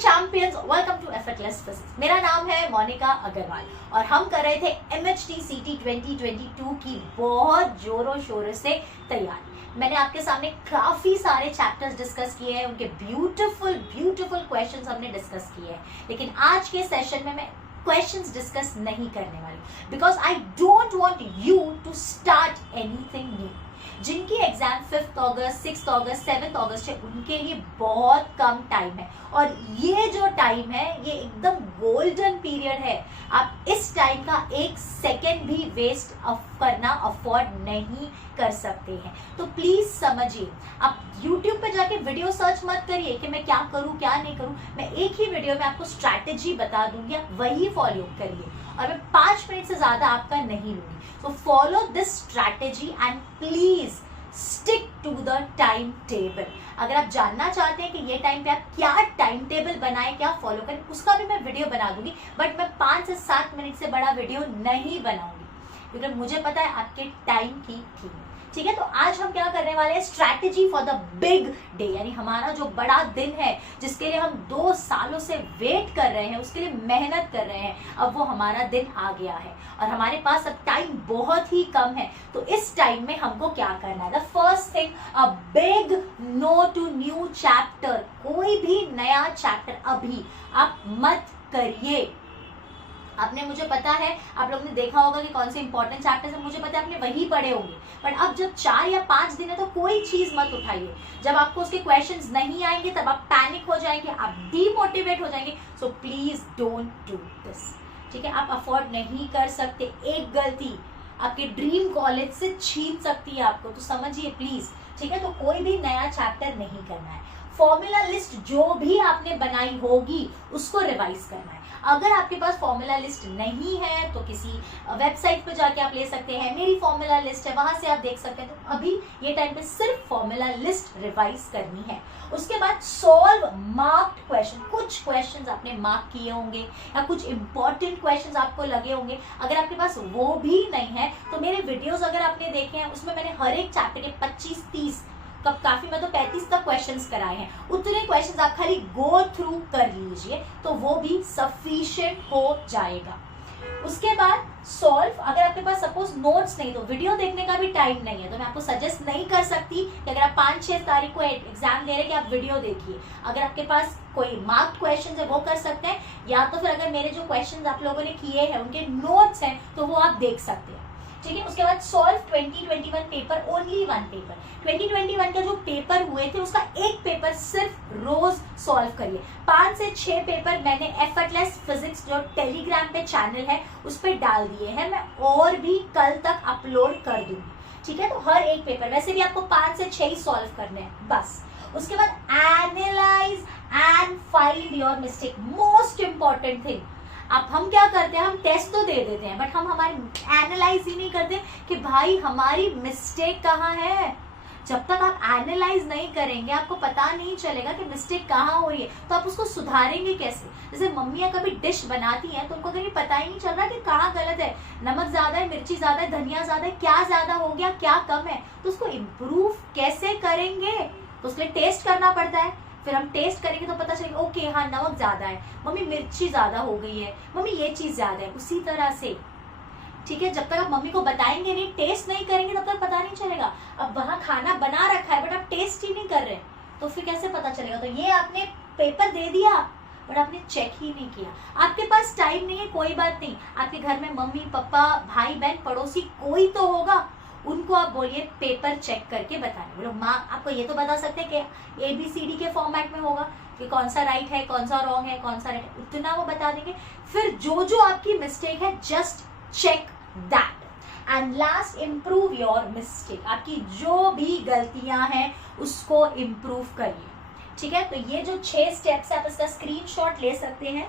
Champions, welcome to effortless physics. मेरा नाम है मोनिका अग्रवाल और हम कर रहे थे MHT CT 2022 की बहुत जोरों शोरों से तैयारी। मैंने आपके सामने काफी सारे चैप्टर्स डिस्कस किए हैं, उनके ब्यूटीफुल क्वेश्चंस हमने डिस्कस किए हैं, लेकिन आज के सेशन में मैं क्वेश्चंस डिस्कस नहीं करने वाली because I don't want you to start anything new. जिनकी एग्जाम 5 अगस्त, 6 अगस्त, 7 अगस्त है, उनके लिए बहुत कम टाइम है और ये जो टाइम है ये एकदम गोल्डन पीरियड है। आप इस टाइम का एक सेकेंड भी वेस्ट करना अफोर्ड नहीं कर सकते हैं। तो प्लीज समझिए, आप YouTube पे जाके वीडियो सर्च मत करिए कि मैं क्या करूं क्या नहीं करूं। मैं एक ही वीडियो में आपको स्ट्रैटेजी बता दूंगी, आप वही फॉलो करिए और मैं 5 मिनट से ज्यादा आपका नहीं लूंगी। So follow this strategy and please stick to the time table। अगर आप जानना चाहते हैं कि ये टाइम पे आप क्या टाइम टेबल बनाएं, क्या फॉलो करें, उसका भी मैं वीडियो बना दूंगी, बट मैं 5 से 7 मिनट से बड़ा वीडियो नहीं बनाऊंगी क्योंकि मुझे पता है आपके टाइम की कीमत। ठीक है, तो आज हम क्या करने वाले हैं, strategy for the big day, यानी हमारा जो बड़ा दिन है जिसके लिए हम 2 सालों से वेट कर रहे हैं, उसके लिए मेहनत कर रहे हैं, अब वो हमारा दिन आ गया है और हमारे पास अब टाइम बहुत ही कम है। तो इस टाइम में हमको क्या करना है, the first thing, a big no to new chapter. कोई भी नया चैप्टर अभी आप मत करिए। आपने, मुझे पता है आप लोगों ने देखा होगा कि कौन से इंपॉर्टेंट चैप्टर्स हैं, मुझे पता है आपने वही पढ़े होंगे, बट अब जब 4 या 5 दिन है तो कोई चीज मत उठाइए। जब आपको उसके क्वेश्चंस नहीं आएंगे तब आप पैनिक हो जाएंगे, आप डीमोटिवेट हो जाएंगे। So please don't do this. ठीक है, आप अफोर्ड नहीं कर सकते। एक गलती आपके ड्रीम कॉलेज से छीन सकती है आपको, तो समझिए प्लीज। ठीक है, तो कोई भी नया चैप्टर नहीं करना है। फॉर्मूला लिस्ट जो भी आपने बनाई होगी उसको रिवाइज करना है। अगर आपके पास फॉर्मूला लिस्ट नहीं है तो किसी वेबसाइट पे जाके आप ले सकते हैं, मेरी फॉर्मूला लिस्ट है, वहां से आप देख सकते हैं। तो अभी ये टाइम पे सिर्फ फॉर्मूला लिस्ट रिवाइज करनी है। उसके बाद सॉल्व मार्क्ड क्वेश्चन। कुछ क्वेश्चंस आपने मार्क किए होंगे या कुछ इंपॉर्टेंट क्वेश्चंस आपको लगे होंगे। अगर आपके पास वो भी नहीं है तो मेरे वीडियोस अगर आपने देखे हैं उसमें मैंने हर एक चैप्टर के 25-30 काफी मैं तो 35 तक क्वेश्चंस कराए हैं। उतने क्वेश्चंस आप खाली गो थ्रू कर लीजिए तो वो भी सफिशिएंट हो जाएगा। उसके बाद सॉल्व, अगर आपके पास सपोज नोट्स नहीं, तो वीडियो देखने का भी टाइम नहीं है, तो मैं आपको सजेस्ट नहीं कर सकती कि अगर आप 5-6 तारीख को एग्जाम दे रहे हैं कि आप वीडियो देखिए। अगर आपके पास कोई मार्क्ड क्वेश्चन है वो कर सकते हैं, या तो फिर अगर मेरे जो क्वेश्चन आप लोगों ने किए हैं उनके नोट्स हैं तो वो आप देख सकते हैं। ठीक है, उसके बाद सॉल्व 2021 पेपर, ओनली 1 पेपर। 2021 का जो पेपर हुए थे उसका एक पेपर सिर्फ रोज सॉल्व करिए। 5 से 6 पेपर मैंने एफर्टलेस फिजिक्स जो टेलीग्राम पे चैनल है उस पर डाल दिए हैं, मैं और भी कल तक अपलोड कर दूंगी। ठीक है, तो हर एक पेपर, वैसे भी आपको 5 से 6 ही सॉल्व करने हैं बस। उसके बाद analyse and find your mistake, most important thing. अब हम क्या करते हैं, हम टेस्ट तो दे देते हैं बट हम हमारे एनालाइज ही नहीं करते कि भाई हमारी मिस्टेक कहाँ है। जब तक आप एनालाइज नहीं करेंगे आपको पता नहीं चलेगा कि मिस्टेक कहाँ हो रही है, तो आप उसको सुधारेंगे कैसे। जैसे मम्मियाँ कभी डिश बनाती हैं तो उनको कभी पता ही नहीं चल रहा कि कहाँ गलत है, नमक ज्यादा है, मिर्ची ज्यादा है, धनिया ज्यादा है, क्या ज्यादा हो गया, क्या कम है, तो उसको इम्प्रूव कैसे करेंगे, तो उसके लिए टेस्ट करना पड़ता है। फिर हम टेस्ट करेंगे तो पता चलेगा ओके हाँ नमक ज्यादा है, मम्मी मिर्ची ज्यादा हो गई है, मम्मी ये चीज ज्यादा है। उसी तरह से, ठीक है, जब तक आप मम्मी को बताएंगे नहीं, टेस्ट नहीं करेंगे तब तक पता नहीं चलेगा। अब वहां खाना बना रखा है बट आप टेस्ट ही नहीं कर रहे तो फिर कैसे पता चलेगा। तो ये आपने पेपर दे दिया बट आपने चेक ही नहीं किया। आपके पास टाइम नहीं है, कोई बात नहीं, आपके घर में मम्मी पापा भाई बहन पड़ोसी कोई तो होगा, उनको आप बोलिए पेपर चेक करके बताने। बोलो माँ आपको ये तो बता सकते हैं कि ABCD के फॉर्मेट में होगा कि कौन सा राइट है, कौन सा रॉन्ग है, कौन सा राइट है, उतना वो बता देंगे। फिर जो जो आपकी मिस्टेक है just check that and last improve your mistake. आपकी जो भी गलतियां हैं उसको इम्प्रूव करिए। ठीक है, तो ये जो 6 स्टेप्स है आप इसका स्क्रीनशॉट ले सकते हैं।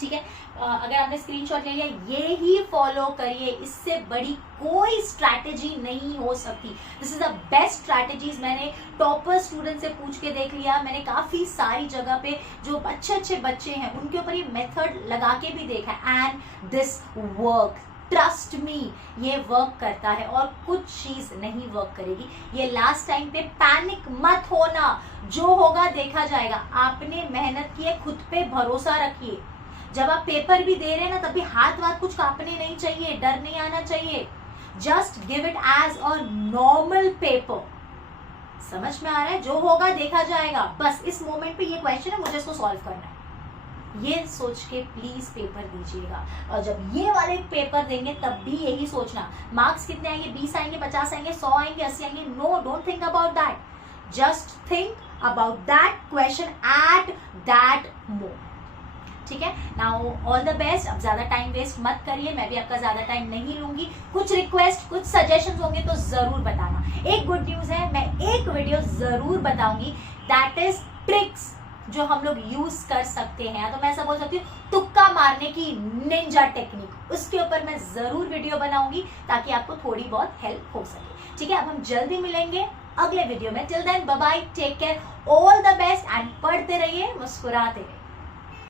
ठीक है, अगर आपने स्क्रीनशॉट ले लिया ये ही फॉलो करिए, इससे बड़ी कोई स्ट्रैटेजी नहीं हो सकती। This is the best strategies. मैंने टॉपर स्टूडेंट से पूछ के देख लिया, मैंने काफी सारी जगह पे जो अच्छे बच्चे हैं उनके ऊपर ये मेथड लगा के भी देखा है and this work. Trust me, ये वर्क करता है और कुछ चीज नहीं वर्क करेगी। ये लास्ट टाइम पे पैनिक मत होना, जो होगा देखा जाएगा। आपने मेहनत की है, खुद पे भरोसा रखिए। जब आप पेपर भी दे रहे हैं ना, तब भी हाथ वाथ कुछ कांपने नहीं चाहिए, डर नहीं आना चाहिए। Just give it as a normal paper. समझ में आ रहा है? जो होगा देखा जाएगा। बस इस मोमेंट पे ये क्वेश्चन है, मुझे इसको सॉल्व करना है, ये सोच के प्लीज पेपर दीजिएगा। और जब ये वाले पेपर देंगे तब भी यही सोचना, मार्क्स कितने आएंगे, 20 आएंगे, 50 आएंगे, 100 आएंगे, 80 आएंगे। No, don't think about that. Just think about that question at that moment. ठीक है? Now all the best. अब ज्यादा टाइम वेस्ट मत करिए, मैं भी आपका ज्यादा टाइम नहीं लूंगी। कुछ रिक्वेस्ट, कुछ सजेशंस होंगे तो जरूर बताना। एक गुड न्यूज है, मैं एक वीडियो जरूर बताऊंगी, दैट इज ट्रिक्स जो हम लोग यूज कर सकते हैं। तो मैं ऐसा बोल सकती हूँ, तुक्का मारने की निंजा टेक्निक, उसके ऊपर मैं जरूर वीडियो बनाऊंगी ताकि आपको थोड़ी बहुत हेल्प हो सके। ठीक है? अब हम जल्दी मिलेंगे अगले वीडियो में। Till then bye bye, take care, all the best and पढ़ते रहिए, मुस्कुराते रहिए।